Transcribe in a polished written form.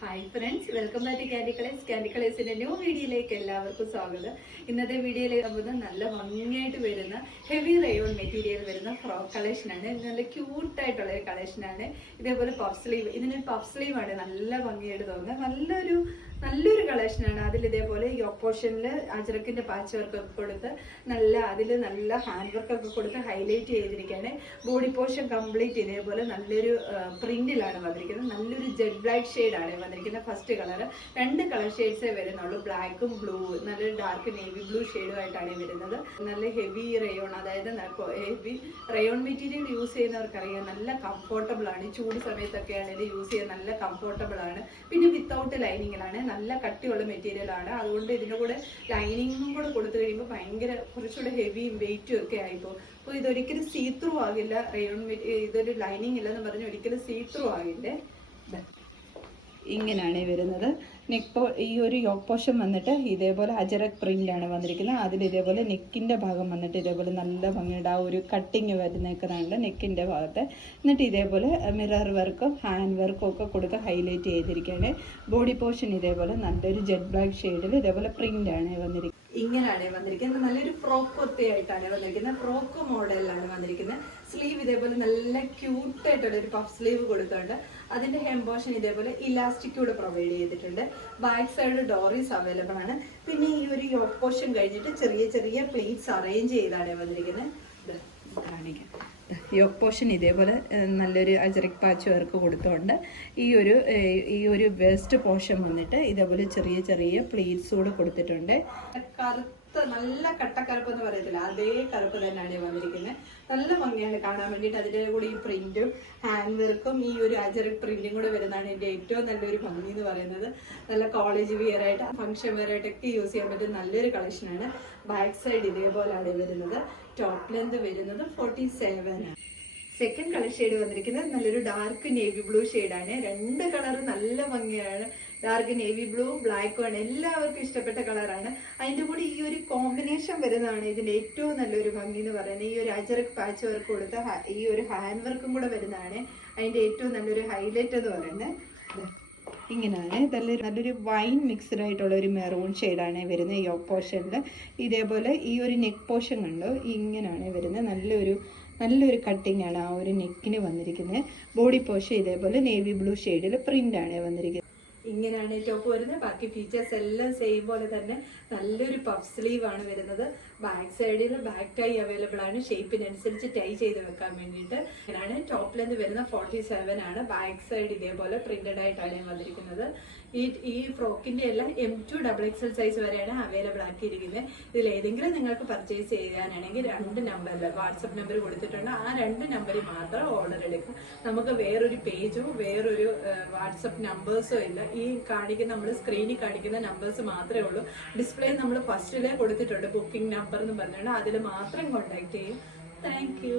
Hi friends, welcome back to candy colours. Candy കളേഴ്സിന്റെ new വീഡിയോയിലേക്ക് എല്ലാവർക്കും സ്വാഗതം. ഇന്നത്തെ വീഡിയോയിലേക്ക് നമുക്ക് നല്ല ഭംഗിയായിട്ട് വരുന്ന ഹെവി റയോൺ മെറ്റീരിയൽ വരുന്ന ഫ്രോക്ക് കളക്ഷനാണ്. നല്ല ക്യൂട്ടായിട്ടുള്ള ഒരു കളക്ഷനാണ്. ഇതേപോലെ പഫ് സ്ലീവ്, ഇതിന് പഫ് സ്ലീവ് ആണ് നല്ല ഭംഗിയായിട്ട് തോന്നുന്നത്. നല്ലൊരു കളക്ഷനാണ്. അതിൽ ഇതേപോലെ യോക്ക് പോർഷനിൽ അജറക്കിന്റെ പാച്ച് വർക്ക് ഒക്കെ കൊടുത്ത് അതിൽ നല്ല ഹാൻഡ് വർക്ക് ഒക്കെ കൊടുത്ത് ഹൈലൈറ്റ് ചെയ്തിരിക്കുകയാണ്. ബോഡി പോർഷൻ കംപ്ലീറ്റ് ഇതേപോലെ നല്ലൊരു പ്രിന്റിലാണ് വന്നിരിക്കുന്നത്. നല്ലൊരു ജെഡ് ബ്ലാക്ക് ഷെയ്ഡാണ് വന്നിരിക്കുന്നത്. ഫസ്റ്റ് കളർ, രണ്ട് കളർ ഷെയ്ഡ്സേ വരുന്നുള്ളൂ, ബ്ലാക്കും ബ്ലൂ, നല്ലൊരു ഡാർക്ക് നേവി ബ്ലൂ ഷെയ്ഡുമായിട്ടാണ് വരുന്നത്. നല്ല ഹെവി റയോൺ, അതായത് ഹെവി റയോൺ മെറ്റീരിയൽ യൂസ് ചെയ്യുന്നവർക്കറിയാം നല്ല കംഫോർട്ടബിൾ ആണ്. ചൂട് സമയത്തൊക്കെ ആണെങ്കിൽ യൂസ് ചെയ്യാൻ നല്ല കംഫോർട്ടബിൾ ആണ്. പിന്നെ വിത്തൗട്ട് ലൈനിങ്ങിലാണ്, നല്ല കട്ടിയുള്ള മെറ്റീരിയൽ ആണ്. അതുകൊണ്ട് ഇതിന്റെ കൂടെ ലൈനിങ്ങും കൂടെ കൊടുത്തു കഴിയുമ്പോൾ കുറച്ചുകൂടെ ഹെവിയും വെയിറ്റും ഒക്കെ ആയിപ്പോ. അപ്പോൾ ഇതൊരിക്കലും സീത്രൂ ആകില്ല. റയോൺ ഇതൊരു ലൈനിങ് ഇല്ലെന്ന് പറഞ്ഞ് ഒരിക്കലും സീത്രൂ ആകില്ലേ. ഇങ്ങനെയാണ് വരുന്നത്. ഈ ഒരു യോക്ക് പോർഷൻ വന്നിട്ട് ഇതേപോലെ അജറക് പ്രിന്റ് ആണ് വന്നിരിക്കുന്നത്. അതിൽ ഇതേപോലെ നെക്കിന്റെ ഭാഗം വന്നിട്ട് ഇതേപോലെ നല്ല ഭംഗിയുടെ ആ ഒരു കട്ടിങ് വരുന്നേക്കുന്നുണ്ട് നെക്കിന്റെ ഭാഗത്ത്. എന്നിട്ട് ഇതേപോലെ മിറർ വർക്കും ഹാൻഡ് വർക്കും ഒക്കെ കൊടുത്ത് ഹൈലൈറ്റ് ചെയ്തിരിക്കുകയാണ്. ബോഡി പോർഷൻ ഇതേപോലെ നല്ലൊരു ജെഡ് ബ്ലാക്ക് ഷെയ്ഡിൽ ഇതേപോലെ പ്രിന്റ് ആണ് വന്നിരിക്കുന്നത്. ഇങ്ങനെയാണ് വന്നിരിക്കുന്നത്. നല്ലൊരു ഫ്രോക്ക് ഒത്തയായിട്ടാണ് വന്നിരിക്കുന്നത്. ഫ്രോക്ക് മോഡലിലാണ് വന്നിരിക്കുന്നത്. സ്ലീവ് ഇതേപോലെ നല്ല ക്യൂട്ടായിട്ടുള്ള ഒരു പഫ് സ്ലീവ് കൊടുത്തുകൊണ്ട് അതിന്റെ ഹെം പോർഷൻ ഇതേപോലെ ഇലാസ്റ്റിക് കൂടെ പ്രൊവൈഡ് ചെയ്തിട്ടുണ്ട്. ബാക്ക് സൈഡ് ഡോറീസ് അവൈലബിൾ ആണ്. പിന്നെ ഈ ഒരു യോക്ക് പോർഷൻ കഴിഞ്ഞിട്ട് ചെറിയ ചെറിയ പ്ലേറ്റ്സ് അറേഞ്ച് ചെയ്താണ് വന്നിരിക്കുന്നത്. യോക്ക് പോർഷൻ ഇതേപോലെ നല്ലൊരു അജറിക് പാച്ച് വർക്ക് കൊടുത്തുകൊണ്ട് ഈ ഒരു വെസ്റ്റ് പോർഷൻ വന്നിട്ട് ഇതേപോലെ ചെറിയ ചെറിയ പ്ലേറ്റ്സ് കൂടെ കൊടുത്തിട്ടുണ്ട്. നല്ല കട്ടക്കറുപ്പ് എന്ന് പറയത്തില്ല, അതേ കറുപ്പ് തന്നെയാണ് വന്നിരിക്കുന്നത്. നല്ല ഭംഗിയാണ് കാണാൻ വേണ്ടിയിട്ട്. അതിൻ്റെ കൂടെ ഈ പ്രിന്റും ഹാൻഡ് വർക്കും ഈ ഒരു അജറിക് പ്രിന്റും കൂടെ വരുന്നതാണ് എൻ്റെ ഏറ്റവും നല്ലൊരു ഭംഗി എന്ന് പറയുന്നത്. നല്ല കോളേജ് വിയർ ആയിട്ട് ഫംഗ്ഷൻ വെയർ ആയിട്ടൊക്കെ യൂസ് ചെയ്യാൻ പറ്റുന്ന നല്ലൊരു കളക്ഷനാണ്. ബാക്ക് സൈഡ് ഇതേപോലെയാണ് വരുന്നത്. ടോപ്പ് ലെന്ത് വരുന്നത് 47 ആണ്. സെക്കൻഡ് കളർ ഷെയ്ഡ് വന്നിരിക്കുന്നത് നല്ലൊരു ഡാർക്ക് നേവി ബ്ലൂ ഷെയ്ഡാണ്. രണ്ട് കളർ നല്ല ഭംഗിയാണ്. ഡാർക്ക് നേവി ബ്ലൂ ബ്ലാക്കും ആണ് എല്ലാവർക്കും ഇഷ്ടപ്പെട്ട കളറാണ്. അതിൻ്റെ കൂടെ ഈ ഒരു കോമ്പിനേഷൻ വരുന്നതാണ് ഇതിൻ്റെ ഏറ്റവും നല്ലൊരു ഭംഗി എന്ന് പറയുന്നത്. ഈ ഒരു അജറക് പാച്ച് വർക്ക് കൊടുത്ത ഈ ഒരു ഹാൻഡ് വർക്കും കൂടെ വരുന്നതാണ് അതിൻ്റെ ഏറ്റവും നല്ലൊരു ഹൈലൈറ്റ് എന്ന് പറയുന്നത്. ഇങ്ങനെയാണ് നല്ലൊരു വൈൻ മിക്സ്ഡ് ആയിട്ടുള്ള ഒരു മെറൂൺ ഷെയ്ഡാണ് വരുന്നത്. ഈ യോക്ക് പോർഷനിൽ ഇതേപോലെ ഈ ഒരു നെക്ക് പോർഷൻ കണ്ടോ, ഇങ്ങനെയാണ് വരുന്നത്. നല്ലൊരു കട്ടിങ് ആണ് ആ ഒരു നെക്കിന് വന്നിരിക്കുന്നത്. ബോഡി പോർഷൻ ഇതേപോലെ നേവി ബ്ലൂ ഷെയ്ഡിൽ പ്രിന്റ് ആണ് വന്നിരിക്കുന്നത്. ഇങ്ങനെയാണ് ടോപ്പ് വരുന്നത്. ബാക്കി ഫീച്ചേഴ്സ് എല്ലാം സെയിം പോലെ തന്നെ നല്ലൊരു പഫ് സ്ലീവ് ആണ് വരുന്നത്. ബാക്ക് സൈഡിൽ ബാക്ക് ടൈ അവൈലബിൾ ആണ്, ഷേപ്പിനനുസരിച്ച് ടൈ ചെയ്ത് വെക്കാൻ വേണ്ടിയിട്ട്. അങ്ങനെയാണ് ടോപ്പ് ലെന്ത് വരുന്ന 47 ആണ്. ബാക്ക് സൈഡ് ഇതേപോലെ പ്രിന്റഡ് ആയിട്ടാണ് വന്നിരിക്കുന്നത്. ഈ ഫ്രോക്കിന്റെ എല്ലാം M2 XXL സൈസ് വരെയാണ് അവൈലബിൾ ആക്കിയിരിക്കുന്നത്. ഇതിൽ ഏതെങ്കിലും നിങ്ങൾക്ക് പർച്ചേസ് ചെയ്യാനാണെങ്കിൽ 2 നമ്പറിൽ വാട്സപ്പ് നമ്പർ കൊടുത്തിട്ടുണ്ട്. ആ 2 നമ്പറിൽ മാത്രം ഓർഡർ എടുക്കും. നമുക്ക് വേറൊരു പേജോ വേറൊരു വാട്സപ്പ് നമ്പേഴ്സോ ഇല്ല. ഈ നമ്മൾ സ്ക്രീനിൽ കാണിക്കുന്ന നമ്പേഴ്സ് മാത്രമേ ഉള്ളൂ. ഡിസ്പ്ലേ നമ്മൾ ഫസ്റ്റിലെ കൊടുത്തിട്ടുണ്ട് ബുക്കിംഗ് നമ്പർ എന്ന് പറഞ്ഞുകൊണ്ട്, അതിൽ മാത്രം കോൺടാക്ട് ചെയ്യും. Thank you.